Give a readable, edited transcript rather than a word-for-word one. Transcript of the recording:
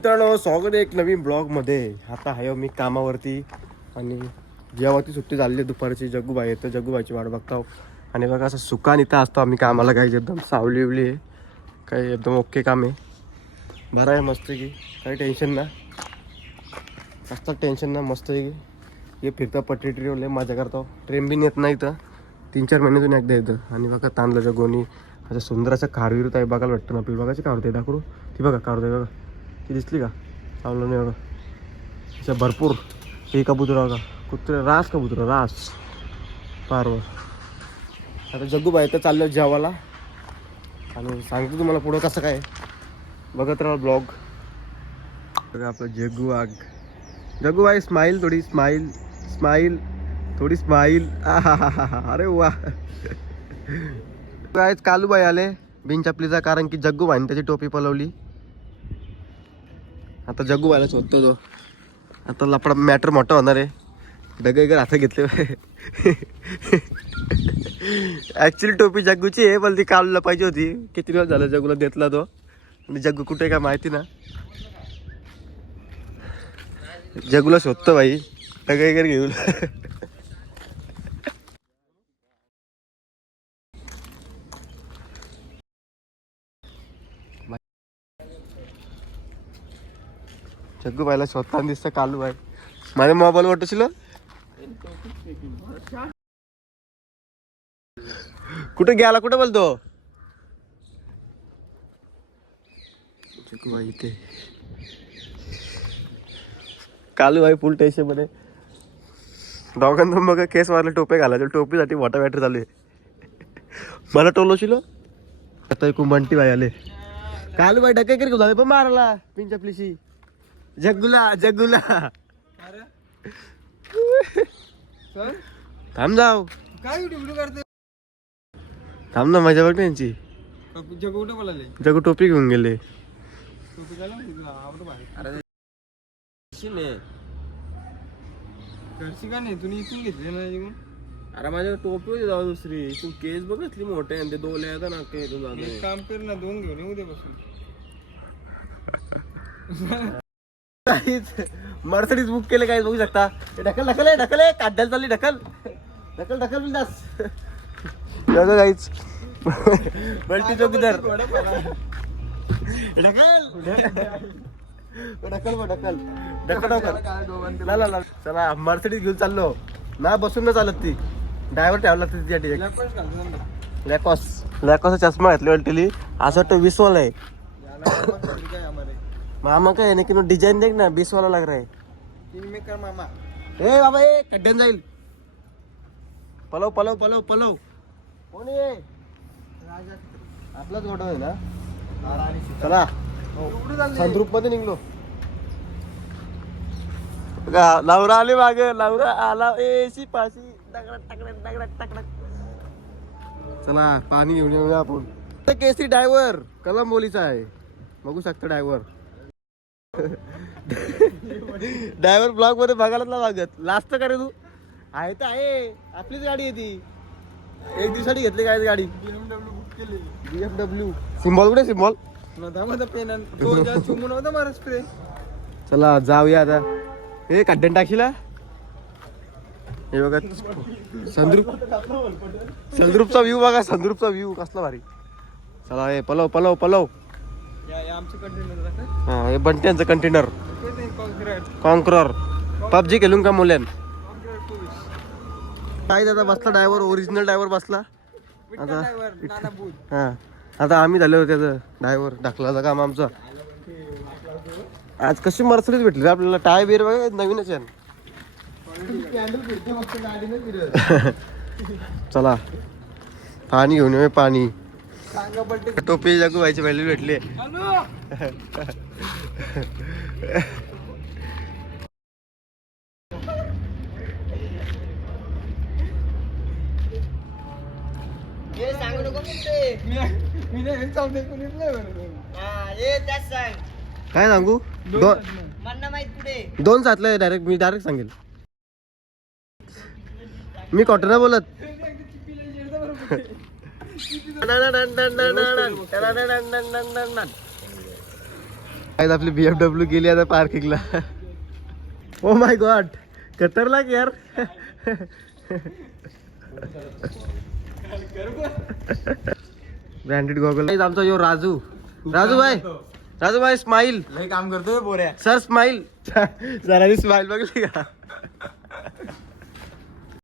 मित्रांनो, स्वागत आहे एक नवीन ब्लॉगमध्ये. आता आहे मी कामावरती आणि जेव्हा सुट्टी झाली दुपारची. जग्गूबाई येतं, जग्गूबाईची वाट बघतो. आणि बघा असं सुकान इथं असतो आम्ही कामाला. काही एकदम सावली उवली आहे, काही एकदम ओके काम आहे. बरं आहे, मस्त की काही टेन्शन ना, जास्त टेन्शन ना, मस्त आहे की. हे फिरतं पटरी ट्रीवरले मजा करतो. ट्रेन बी येत नाही तर 3-4 महिन्यातून एकदा येतं. आणि बघा तांदळाच्या गोणी असं सुंदर असं खारविरूत आहे, बघायला वाटतं ना आपल्याला. बघायची काढते दाखवू ती, बघा काढते बघा, ती दिसली का? चावलं नाही बघा, तिच्या भरपूर. हे कबूतर बघा, कुत्रे रास कबूतर रास पारवर. आता जग्गूबाई तर चाललं जेवायला आणि सांगतो तुम्हाला पुढं कसं काय. बघत राहा ब्लॉग. बघा आपलं जग्गू आग. जग्गूबाई स्माईल, थोडी स्माईल, स्माईल थोडी स्माईल. अरे वा. आज कालूबाई आले बिन चपलीचा, कारण की जग्गूबाईने त्याची टोपी पलवली. आता जग्गूबाईला शोधतो तो. आता लपडा मॅटर मोठा होणार आहे. डगे हातात घेतले. ॲक्च्युली टोपी जग्गूची आहे, पण ती कालूला पाहिजे होती. किती दिवस झालं जग्गूला देतला तो, आणि जग्गू कुठे काय माहिती ना. जग्गूला शोधतो भाई, डगे घेऊन. जग्गूबाईला शोधताना दिसतं कालूबाई. माझ्या मोबाईल वाटशील कुठे गेला, कुठे बोलतो जग्गूबाई? इथे कालूबाई फुल टेन्शन मध्ये. दोघांना मग केस मारले, टोपे घालायचे. टोपीसाठी मोठा मॅटर चालू आहे. मला टोलोशील आता एक बंटी बाई आले. कालूबाई डके घेऊन झाले पण मारला पिंचपलीशी. जग्गूला जग्गूला थांब जाऊ, काय व्हिडिओ करते? थांब ना, मजा बघ ना यांची. जग कुठे बोलाले? जग्गू टोपी घेऊन गेले. घरची का नाही तुम्ही इथून घेतली ना? अरे माझ्या टोपी होती जाऊ दुसरी. तू केस बघितली मोठे आणि ते डोले आहेत ना, ते एक काम कर ना, 2 घेऊन येऊ उद्यापासून. मर्सिडीज बुक केले, काय बघू शकता. ढकल ढकल आहे, ढकल आहे, काढायला चालली. ढकल ढकल ढकल बिंदास. बघा काहीच बल्टी चौकीदार. ढकल ढकल ढकल ढकल ढकल. चला मर्सिडीज घेऊन चाललो ना, बसून न चालत ती. ड्रायव्हर ठेवला तिच्यासाठी. लॅकॉस लॅकॉसचा चष्मा घातली वाटली. असं वाटतं 20 वाला आहे. मामा काय नाही की डिजाइन देख ना, 20 वाला लग रहा है. मामा ए बाबा, ए कड्ड्यान जाईल. पलव पलव पलव पलव. कोण आहे? आपलाच गोठा आहे ना. चला संद्रूप मध्ये निघलो. लावरा आले मागे, लावरा आला. एसी पाशी दगडात टाकड्यात दगडात टाकड्यात. चला पाणी घेऊन येऊया आपण. केसी ड्रायव्हर कलंबोलीचा आहे, बघू शकता ड्रायव्हर. ड्रायव्हर ब्लॉग मध्ये बघायलाच ना लागत. लास्ट का रे तू? आहे तर आहे, आपलीच गाडी आहे ती. एक दिवसासाठी घेतली काय गाडी? BMW बुक केली. BMW. सिम्बॉल कुठे? Symbol spray. चला जाऊया आता. हे कड्ड्यान टाकशील. हे बघा संद्रूप, संद्रूपचा व्ह्यू बघा. संद्रूपचा व्ह्यू कसला भारी. चला हे पलव पलव पलव. हा हे बंट्यांचं कंटेनर. कॉन्करर. पबजी खेळून का मुल्यान? काय दादा बसला ड्रायव्हर, ओरिजिनल ड्रायव्हर बसला. आता हा, आता आम्ही झालो त्याचं ड्रायव्हर. ढकलाचं काम आमचं. आज कशी मर्सिडीज भेटली आपल्याला. टाय बिर बघा नवीनच आहे. चला पाणी घेऊन ये, पाणी. टोपी जग्गूबाईची व्हॅल्यू भेटली. काय सांगू? दोन सातलं डायरेक्ट. मी डायरेक्ट सांगेल. मी कॉटन नाही बोलत. आज आपली BMW गेली आता पार्किंगला. ओ माय गॉड, खतरनाक यार. Branded goggle. आमचा यो राजू भाई स्माइल लय काम करतोय बोऱ्या. Sir smile. जरा स्माइल बघली का.